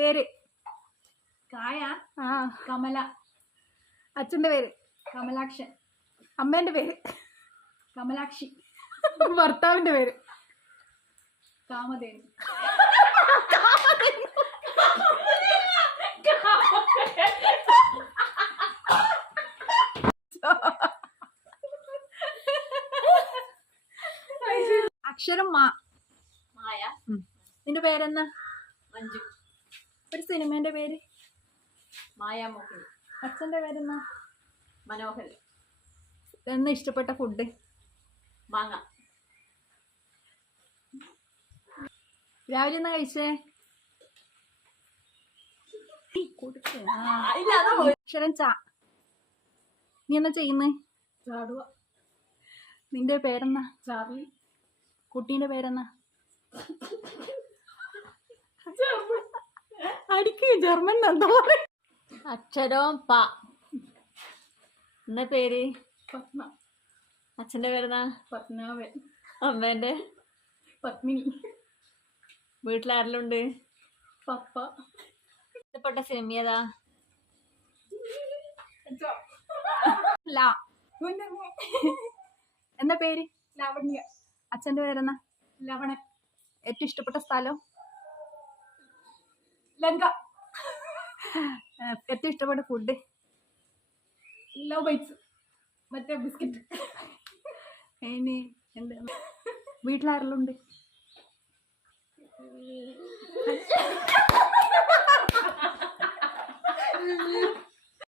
പേര് കായ ആ കമല. അച്ഛൻ്റെ പേര് കമലാക്ഷൻ. അമ്മേൻ്റെ പേര് കമലാക്ഷി. ഭർത്താവിൻ്റെ പേര് കാമധേനു. അക്ഷരം മാ. മായ. നിന്റെ പേരെന്നാ? മഞ്ജു. ഒരു സിനിമേന്റെ പേര്? മായാമോഹിനി. അച്ഛൻ്റെ പേരെന്നാ? മനോഹർ. എന്നാ ഇഷ്ടപ്പെട്ട ഫുഡ്? മാങ്ങ. രാവിലെ എന്നാ കഴിച്ചേ? അക്ഷരം ചാ. നീ എന്നാ ചെയ്യുന്നേ? ചാടുക. നിന്റെ പേരെന്നാ? ചാർലി. കുട്ടീന്റെ പേരെന്നാ? അടിക്ക് ജർമ്മൻ എന്താ? അക്ഷരം പ. എന്താ പേര്? പത്മ. അച്ഛൻ്റെ പേരെന്നാ? പത്മാവൻ. അമ്മേൻ്റെ? പത്മിനി. വീട്ടിലാരെല്ലാം ഉണ്ട്? പപ്പ. ഇഷ്ടപ്പെട്ട സിനിമ ഏതാ? ലാ. എന്താ പേര്? ലാവണ്യ. അച്ഛൻ്റെ പേരെന്നാ? ലവണൻ. ഏറ്റവും ഇഷ്ടപ്പെട്ട സ്ഥലം? ലങ്ക. ഏറ്റവും ഇഷ്ടപ്പെട്ട ഫുഡ്? Love bytes. മറ്റേ ബിസ്ക്കറ്റ്. ഇനി എന്താ വീട്ടിലാരെല്ലാം ഉണ്ട്?